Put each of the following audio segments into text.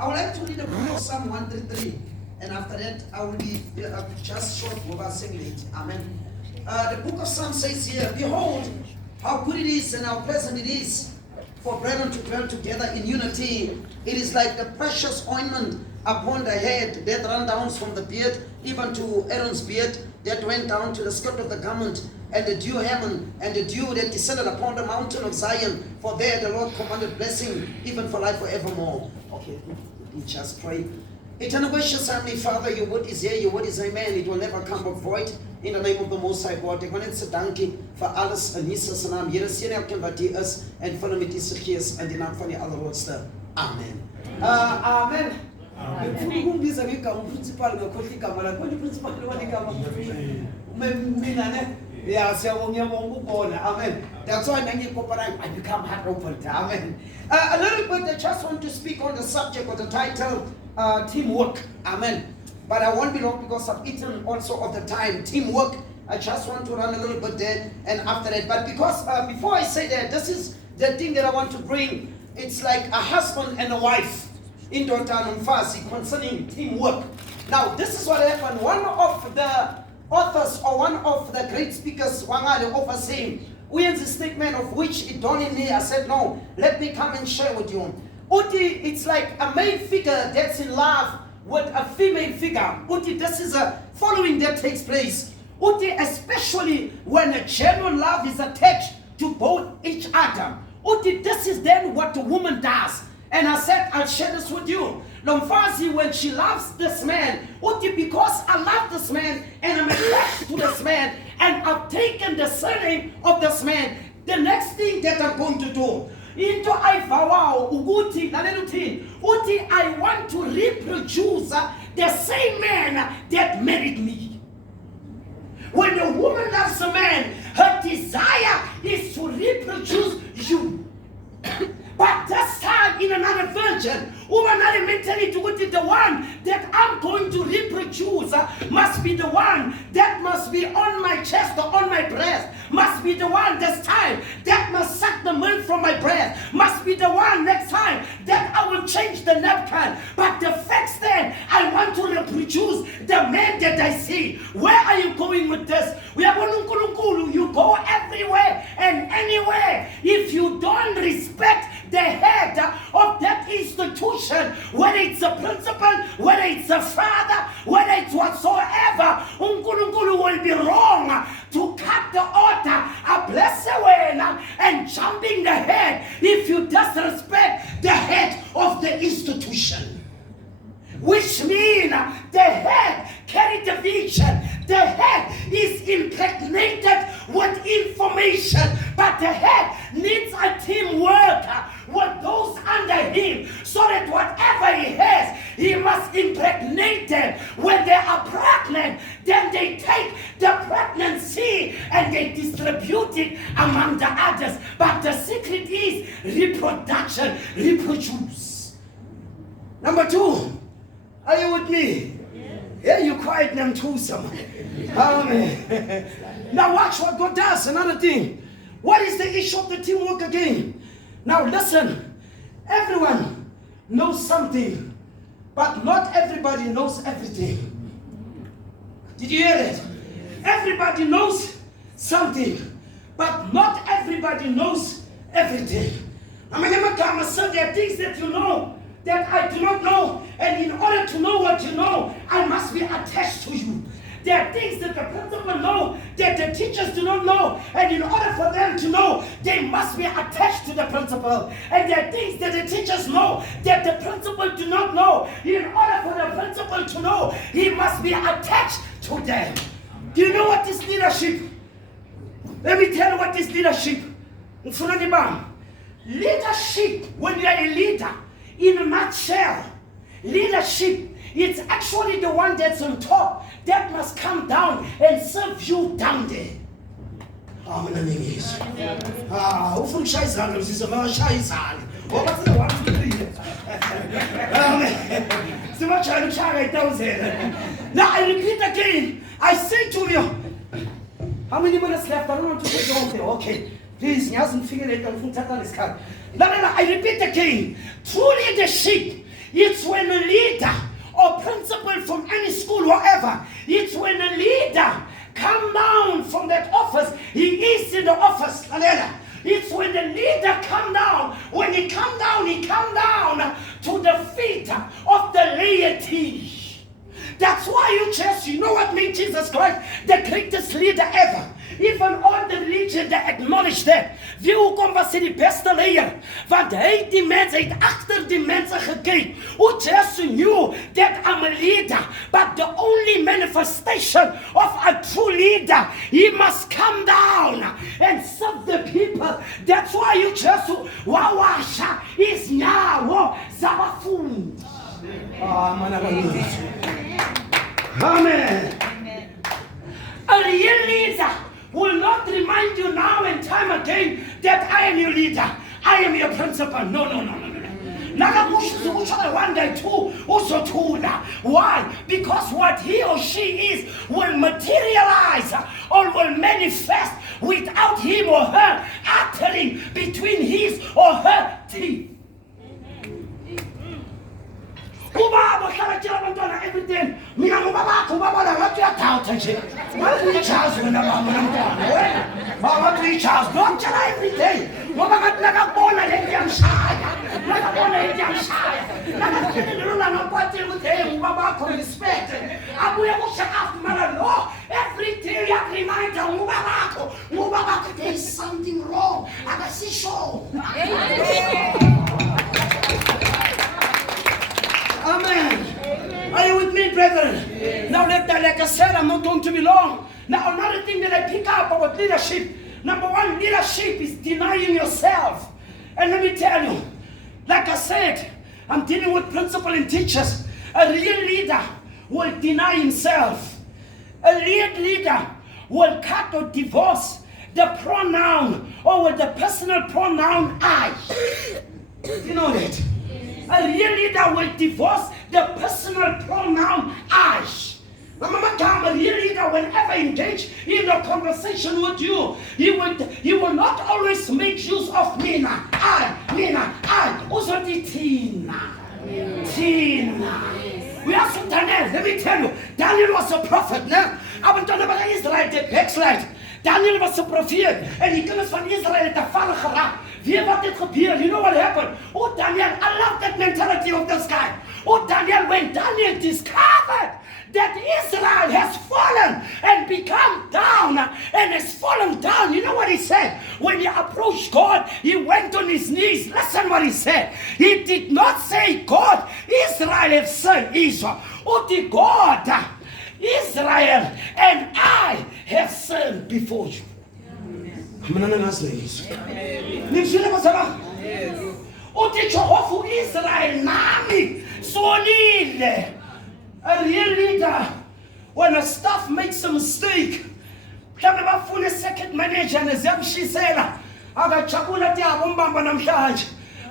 I would like to read the book of Psalm 133, and after that I will be just short over saying it. Amen. The book of Psalm says here, behold, how good it is and how pleasant it is for brethren to dwell together in unity. It is like the precious ointment upon the head that ran down from the beard, even to Aaron's beard, that went down to the skirt of the garment, and the dew Hermon, and the dew that descended upon the mountain of Zion. For there the Lord commanded blessing, even for life forevermore. Okay, we just pray. Eternal gracious Heavenly Father, your word is here, your word is amen. It will never come back void. In the name of the Most High God, ek wil net sê dankie vir alles in Jesus se naam. Here sien elkeen wat hier is en vul hom met die Gees in die naam van die Allerhoogste. Amen. Amen. Ngifuna ukumbiza ngegama principal ngakhohlwa igama lakho. Konje principal lona igama. Mina ne? Yeah, siyabonga ukubona. Amen. That's why I become heartopen. Amen. A little bit, I just want to speak on the subject or the title, teamwork. Amen. But I won't be long because I've eaten also of the time. Teamwork. I just want to run a little bit there and after that. But because before I say that, this is the thing that I want to bring. It's like a husband and a wife in Town.Emalahleni concerning teamwork. Now, this is what happened. One of the authors or one of the great speakers, Wangale, offer saying, we have a statement of which it dawned in me. I said, no, let me come and share with you. Uti, it's like a male figure that's in love with a female figure. Uti, this is a following that takes place. Uti, especially when a genuine love is attached to both each other. Uti, this is then what the woman does. And I said, I'll share this with you. Lomfazi, when she loves this man, Uti, because I love this man and I'm attached to this man and I've taken the surname of this man, the next thing that I'm going to do, into I vow, Uguti, Uti, I want to reproduce the same man that married me. When a woman loves a man, her desire is to reproduce you. But this time in another version, another mentality to the one that I'm going to reproduce must be the one that must be on my chest or on my breast. Must be the one this time that must suck the milk from my breast. Must be the one next time that I will change the napkin. But the fact then, I want to reproduce the man that I see. Where are you going with this? We are going, you go everywhere and anywhere. If you don't respect the head of that institution, whether it's a principal, whether it's a father, whether it's whatsoever, Unkulunkulu will be wrong to cut the order, a bless away and jumping the head if you disrespect the head of the institution. Which means the head carries the vision. The head is impregnated with information, but the head needs a teamwork with those under him, so that whatever he has, he must impregnate them. When they are pregnant, then they take the pregnancy and they distribute it among the others. But the secret is reproduction, reproduce. Number two, are you with me? Yeah, you quiet them too, someone. Amen. Now watch what God does. Another thing. What is the issue of the teamwork again? Now listen. Everyone knows something, but not everybody knows everything. Did you hear it? Everybody knows something, but not everybody knows everything. I mean, there are things that you know that I do not know, and in order to know what you know, I must be attached to you. There are things that the principal know that the teachers do not know, and in order for them to know, they must be attached to the principal. And there are things that the teachers know that the principal do not know. In order for the principal to know, he must be attached to them. Do you know what is leadership? Let me tell you what is leadership. Leadership, when you are a leader, in a nutshell, leadership, it's actually the one that's on top that must come down and serve you down there. Now I repeat again. I say to you, how many minutes left? I don't want to take you home there. Okay. Please, I repeat again. True leadership It's when a leader or principal from any school, whatever, it's when a leader come down from that office, he is in the office. It's when the leader come down. When he come down to the feet of the laity. That's why you know what made Jesus Christ the greatest leader ever. Even all the religion they acknowledge that. Wie hoekom was hy die beste leier? Want hy het die mense, hy het agter die mense gekyk. Jesus knew that I'm a leader, but the only manifestation of a true leader, he must come down and serve the people. That's why Jesus wawasha is nyawo zabafundi. Amen. A real leader will not remind you now and time again that I am your leader, I am your principal. No. One day too, also two. Why? Because what he or she is will materialize or will manifest without him or her uttering between his or her teeth. Ubaba khala abantwana everything. Mina ngubaba ubaba la wathi uyadawutha nje. Wathi uyichaza wena baba nomntwana wena. Wathi uyichaza don't tell everything. Ngoba ngathi nakabona lento yamshaya. Nakabona lento yamshaya. Nakabona ngaphathi ukuthi ubaba wakho respect. Abuye kusha after no everything you remind ngubaba wakho there is something wrong. Akasisho. Amen. Are you with me, brethren? Yes. Now, like I said, I'm not going to be long. Now, another thing that I pick up about leadership. Number one, leadership is denying yourself. And let me tell you, like I said, I'm dealing with principal and teachers. A real leader will deny himself. A real leader will cut or divorce the pronoun or the personal pronoun I. You know that? A real leader will divorce the personal pronoun I. A real leader, whenever engage in a conversation with you, he will not always make use of Mina, I. Also the Tina. We are so Daniel. Let me tell you, Daniel was a prophet. Now, I'm talking about Israel, the backslide. Daniel was a prophet, and he comes from Israel, the Falachara. You know what happened? Oh, Daniel, I love that mentality of this guy. Oh, Daniel, when Daniel discovered that Israel has fallen and become down and has fallen down, you know what he said? When he approached God, he went on his knees. Listen what he said. He did not say, God, Israel has sinned, Israel. Oh, the God, Israel and I have sinned before you. Israel nami sonile. A real leader, when a staff makes a mistake, a second manager and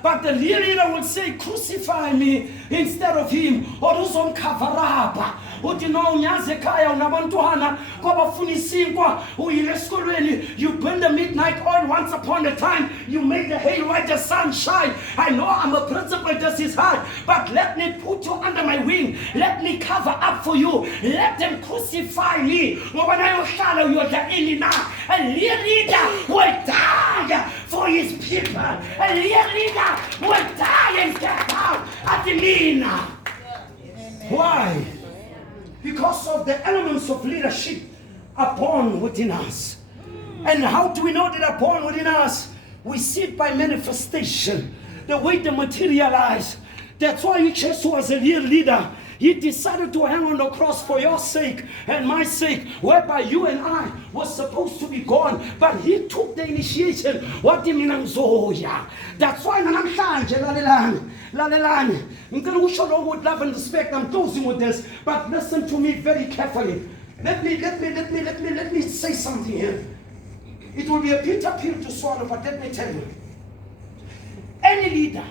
but the real leader will say, crucify me instead of him. Or uzom kavaraba. You know, Nyazekaya unabantuhana kwa funisinkwa uile skolweni. You burn the midnight oil once upon a time. You make the hay white, the sun shine. I know I'm a principal, this is hard, but let me put you under my wing. Let me cover up for you. Let them crucify me. A real leader will die for his people. A real leader will die and get out at the mina. Why? Because of the elements of leadership are born within us. And how do we know that are born within us? We see it by manifestation, the way they materialize. That's why Jesus was a real leader. He decided to hang on the cross for your sake and my sake, whereby you and I were supposed to be gone. But he took the initiation. What do you mean? That's why I'm with love and respect. I'm closing with this, but listen to me very carefully. Let me say something here. It will be a bitter pill to swallow, but let me tell you. Any leader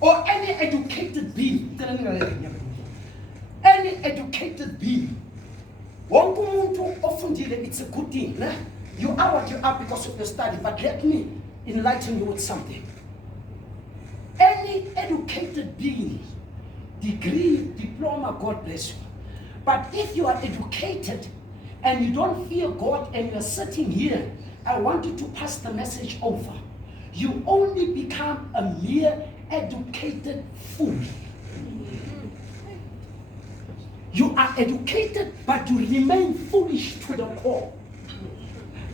or any educated being, it's a good thing. You are what you are because of your study, but let me enlighten you with something. Any educated being, degree, diploma, God bless you. But if you are educated and you don't fear God and you're sitting here, I want you to pass the message over. You only become a mere educated fool. You are educated, but you remain foolish to the core.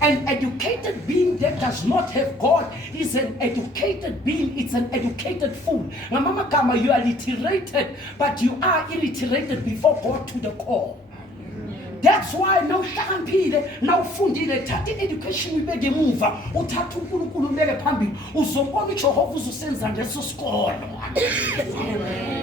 An educated being that does not have God is an educated being. It's an educated fool. Now, Mama Kama, you are literated, but you are illiterated before God to the core. That's why now hlakaniphile now ufundile thatha education ibeke emuva uthatha uNkulunkulu ubeke phambili uzobona uJehova uzusenza ngeso sikolo.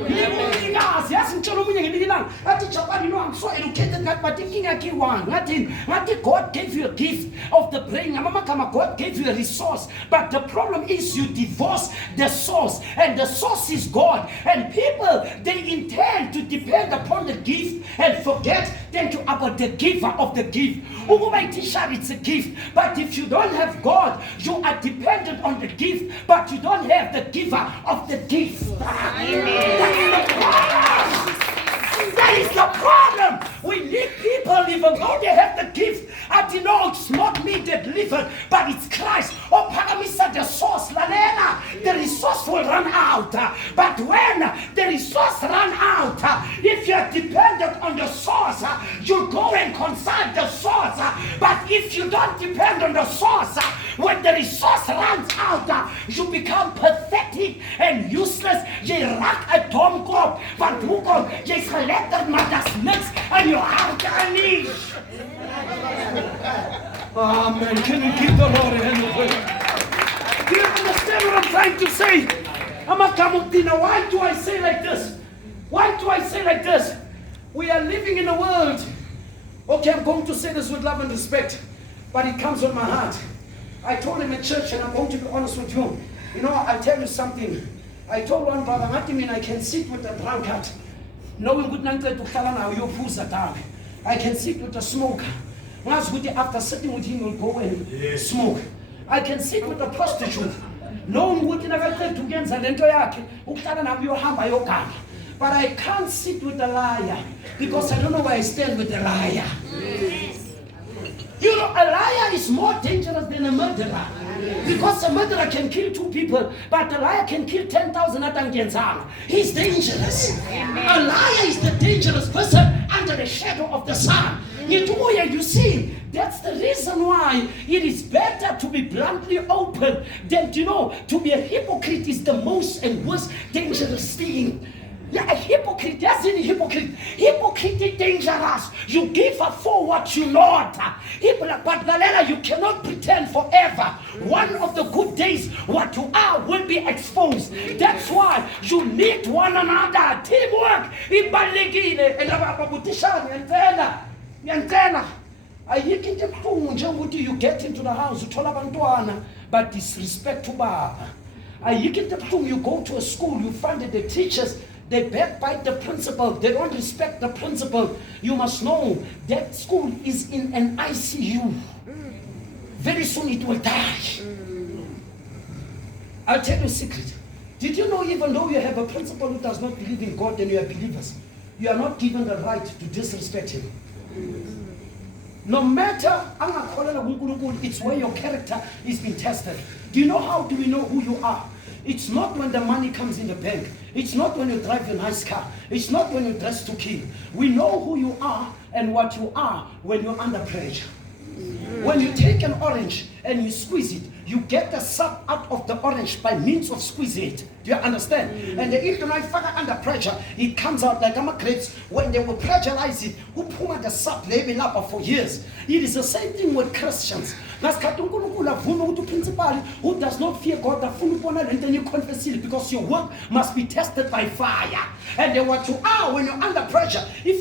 Ngiyakazi yazi ngitshela omunye ngelinye ilanga athi Jabani, you know, I'm so educated but inkinga yakhe one ngathi God gave you a gift of the brain. Mama Kama, God gave you a resource, but the problem is you divorce the source, and the source is God. And people, they intend to depend upon the gift and forget then to about the giver of the gift. It's a gift, but if you don't have God, you are dependent on the gift, but you don't have the giver of the gift. That is the problem. We need people, even though they have the gift, and you know it's not me that delivered, but it's Christ. Oh, Paramisa, the source, Lalena, the resource will run out. But when the resource run out, if you are dependent on the source, you go and consult the source. But if you don't depend on the source, when the resource runs out, you become pathetic and useless. You raak a dom kop, but who come? You selected matters next, and you are gonna Amen. Can you give the Lord a hand of praise? Do you understand what I'm trying to say? Amakamuktina, why do I say like this? Why do I say like this? We are living in a world. Okay, I'm going to say this with love and respect, but it comes on my heart. I told him at church, and I'm going to be honest with you. You know, I'll tell you something. I told one brother, I can sit with a drunkard, knowing good night to Kalana, your pools down. I can sit with a smoker. After sitting with him, we'll go and smoke. I can sit with a prostitute, knowing what in a but I can't sit with a liar because I don't know where I stand with a liar. You know, a liar is more dangerous than a murderer. Because a murderer can kill 2 people, but a liar can kill 10,000 at He's dangerous. A liar is the dangerous person under the shadow of the sun. You see, that's the reason why it is better to be bluntly open than, to be a hypocrite is the most and worst dangerous thing. Yeah, a hypocrite, that's in hypocrite. Hypocrite is dangerous. You give up for what you not. But Galela, you cannot pretend forever. One of the good days, what you are will be exposed. That's why you need one another. Teamwork. You get into the house, but disrespect to Baba. You go to a school, you find that the teachers, they backbite the principal. They don't respect the principal. You must know that school is in an ICU. Very soon it will die. I'll tell you a secret. Did you know even though you have a principal who does not believe in God and you are believers, you are not given the right to disrespect him? No matter, it's where your character is being tested. Do you know how do we know who you are? It's not when the money comes in the bank. It's not when you drive a nice car. It's not when you dress to kill. We know who you are and what you are when you're under pressure. When you take an orange and you squeeze it, you get the sap out of the orange by means of squeezing it. Do you understand? And if you're under pressure, it comes out like grapes. When they will pressurize it, who pull the sap up for years. It is the same thing with Christians. Who does not fear God, and then you confess it because your work must be tested by fire. And then what you are when you're under pressure, there's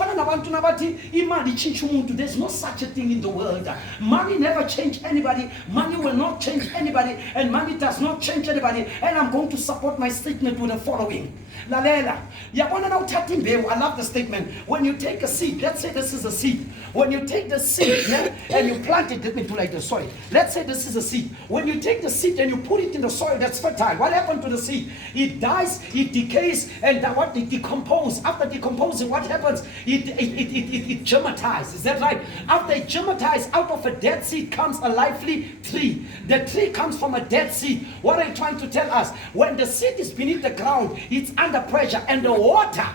no such a thing in the world. Money never changed anybody. Money will not change anybody, and money does not change anybody. And I'm going to support my statement with the following. Lalela, I love the statement. When you take a seed, let's say this is a seed. When you take the seed, yeah, and you plant it, let me do like the soil. Let's say this is a seed. When you take the seed and you put it in the soil that's fertile, what happened to the seed? It dies, it decays, and what it decomposes. After decomposing, what happens? It germatizes. Is that right? After it germatizes, out of a dead seed comes a lively tree. The tree comes from a dead seed. What are you trying to tell us? When the seed is beneath the ground, it's under pressure, and the water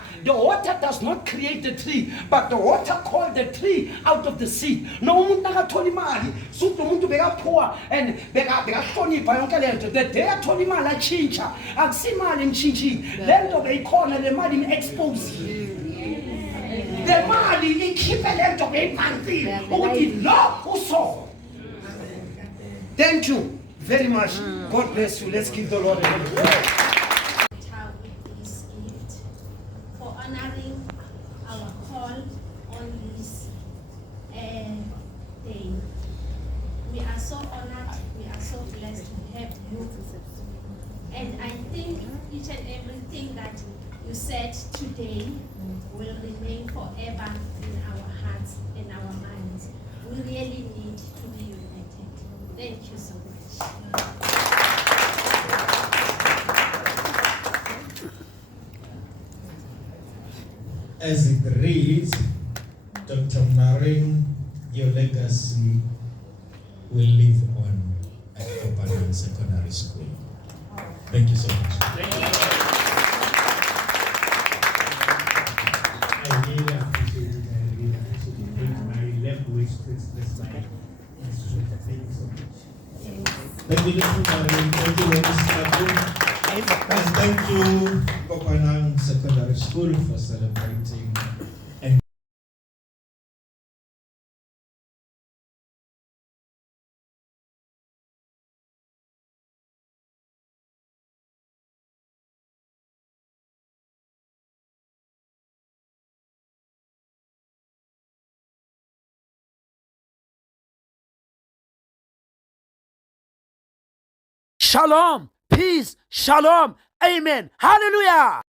does not create the tree, but the water called the tree out of the seed. No umuntu nakathola imali, suthi umuntu bekaphuwa and bekahlonipha yonke lento. The day athola imali atshintsha, akusimali imtshintshile. Lento beyikhona le mali im-expose. Le mali ikhiphe lento beyibhansile ukuthi lo uso. Thank you very much. God bless you. Let's give the Lord a hand. Honoring our call on this day. We are so honored, we are so blessed to have you. And I think each and everything that you said today will remain forever in our hearts and our minds. We really need to be united. Thank you so much. As it reads, Dr. Marin, your legacy will live on at Protea Secondary School. Thank you so much. I really appreciate it. I really appreciate it. My language to express my gratitude. Thank you so much. Thank you, Dr. Marin. Thank you, Mr. And thank you, Protea Secondary School, for celebrating. Shalom, peace, shalom, amen, hallelujah.